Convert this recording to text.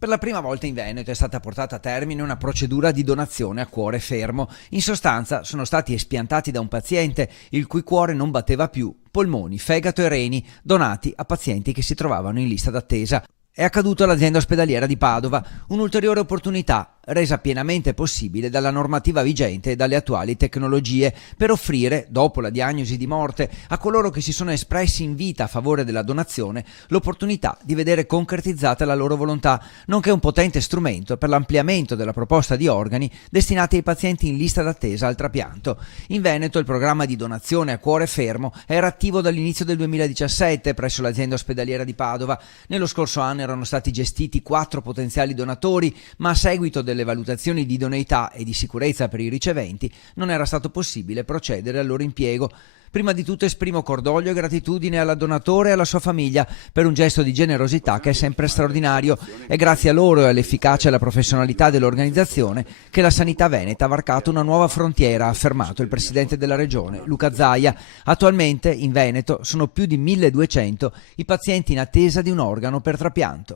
Per la prima volta in Veneto è stata portata a termine una procedura di donazione a cuore fermo. In sostanza sono stati espiantati da un paziente il cui cuore non batteva più polmoni, fegato e reni donati a pazienti che si trovavano in lista d'attesa. È accaduto all'azienda ospedaliera di Padova, un'ulteriore opportunità resa pienamente possibile dalla normativa vigente e dalle attuali tecnologie per offrire, dopo la diagnosi di morte, a coloro che si sono espressi in vita a favore della donazione, l'opportunità di vedere concretizzata la loro volontà, nonché un potente strumento per l'ampliamento della proposta di organi destinati ai pazienti in lista d'attesa al trapianto. In Veneto il programma di donazione a cuore fermo era attivo dall'inizio del 2017 presso l'azienda ospedaliera di Padova. Nello scorso anno erano stati gestiti 4 potenziali donatori, ma a seguito delle valutazioni di idoneità e di sicurezza per i riceventi non era stato possibile procedere al loro impiego. Prima di tutto esprimo cordoglio e gratitudine alla donatore e alla sua famiglia per un gesto di generosità che è sempre straordinario. È grazie a loro e all'efficacia e alla professionalità dell'organizzazione che la sanità veneta ha varcato una nuova frontiera, ha affermato il presidente della regione, Luca Zaia. Attualmente in Veneto sono più di 1200 i pazienti in attesa di un organo per trapianto.